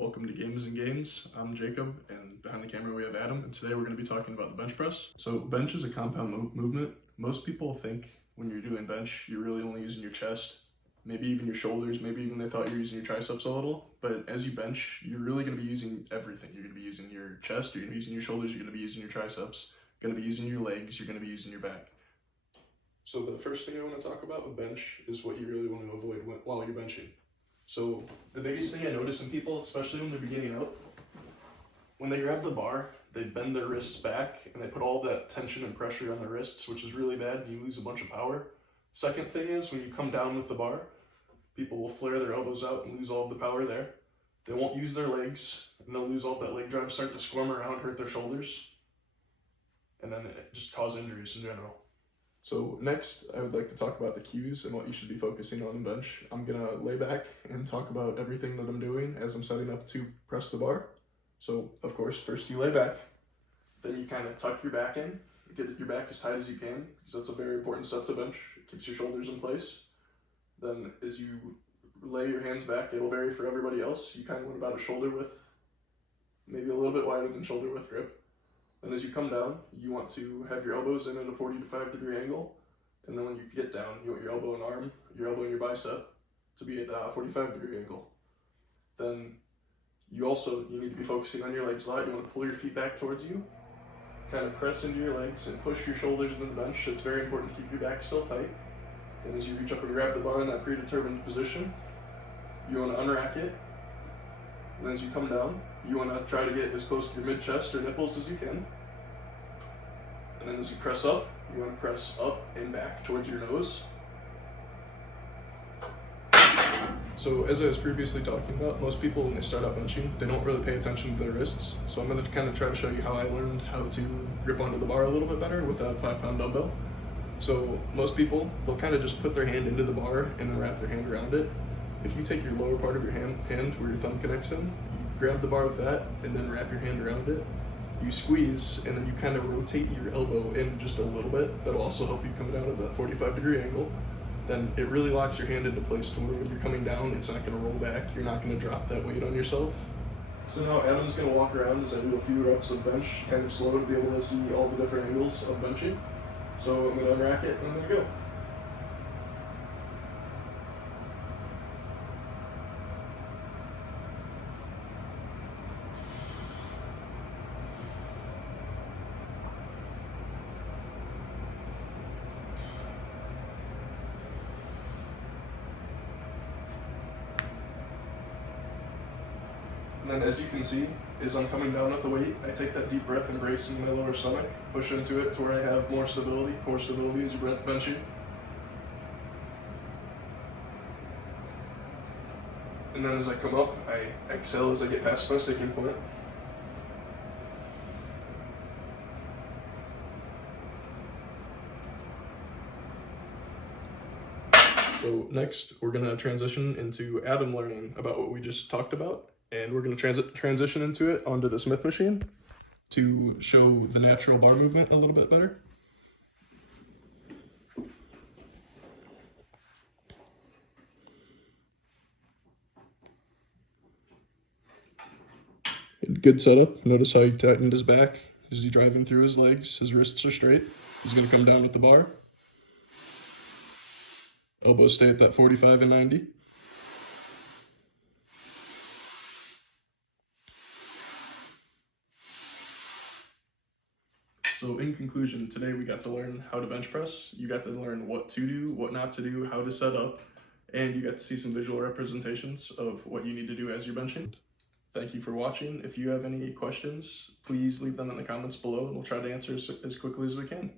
Welcome to Games and Gains. I'm Jacob, and behind the camera we have Adam, and today we're going to be talking about the bench press. So bench is a compound movement. Most people think when you're doing bench, you're really only using your chest, maybe even your shoulders, maybe even they thought you were using your triceps a little, but as you bench, you're really going to be using everything. You're going to be using your chest, you're going to be using your shoulders, you're going to be using your triceps, you're going to be using your legs, you're going to be using your back. So the first thing I want to talk about with bench is what you really want to avoid while you're benching. So the biggest thing I notice in people, especially when they're beginning out, when they grab the bar, they bend their wrists back and they put all that tension and pressure on their wrists, which is really bad, and you lose a bunch of power. Second thing is when you come down with the bar, people will flare their elbows out and lose all of the power there. They won't use their legs, and they'll lose all that leg drive, start to squirm around, hurt their shoulders, and then it just cause injuries in general. So next, I would like to talk about the cues and what you should be focusing on in bench. I'm gonna lay back and talk about everything that I'm doing as I'm setting up to press the bar. So of course, first you lay back, then you kind of tuck your back in, get your back as tight as you can, because that's a very important step to bench. It keeps your shoulders in place. Then as you lay your hands back, it'll vary for everybody else. You kind of want about a shoulder width, maybe a little bit wider than shoulder width grip. And as you come down, you want to have your elbows in at a 45-degree angle. And then when you get down, you want your elbow and arm, your elbow and your bicep to be at a 45-degree angle. Then you need to be focusing on your legs a lot. You want to pull your feet back towards you, kind of press into your legs and push your shoulders into the bench. It's very important to keep your back still tight. Then as you reach up and grab the bar in that predetermined position, you want to unrack it. And as you come down, you want to try to get as close to your mid-chest or nipples as you can. And then as you press up, you want to press up and back towards your nose. So as I was previously talking about, most people when they start out benching, they don't really pay attention to their wrists. So I'm going to kind of try to show you how I learned how to grip onto the bar a little bit better with a 5-pound dumbbell. So most people, they'll kind of just put their hand into the bar and then wrap their hand around it. If you take your lower part of your hand where your thumb connects in, you grab the bar with that and then wrap your hand around it. You squeeze and then you kind of rotate your elbow in just a little bit. That'll also help you come down at that 45-degree angle. Then it really locks your hand into place to where when you're coming down, it's not going to roll back. You're not going to drop that weight on yourself. So now Adam's going to walk around as I do a few reps of bench, kind of slow to be able to see all the different angles of benching. So I'm going to unrack it and I'm going to go. And then as you can see, as I'm coming down with the weight, I take that deep breath and brace into my lower stomach, push into it to where I have more stability, core stability as you're benching. And then as I come up, I exhale as I get past my sticking point. So next, we're going to transition into Adam learning about what we just talked about. And we're going to transition into it onto the Smith machine to show the natural bar movement a little bit better. Good setup. Notice how he tightened his back as he driving through his legs. His wrists are straight. He's going to come down with the bar. Elbows stay at that 45 and 90. So in conclusion, today we got to learn how to bench press. You got to learn what to do, what not to do, how to set up, and you got to see some visual representations of what you need to do as you're benching. Thank you for watching. If you have any questions, please leave them in the comments below and we'll try to answer as quickly as we can.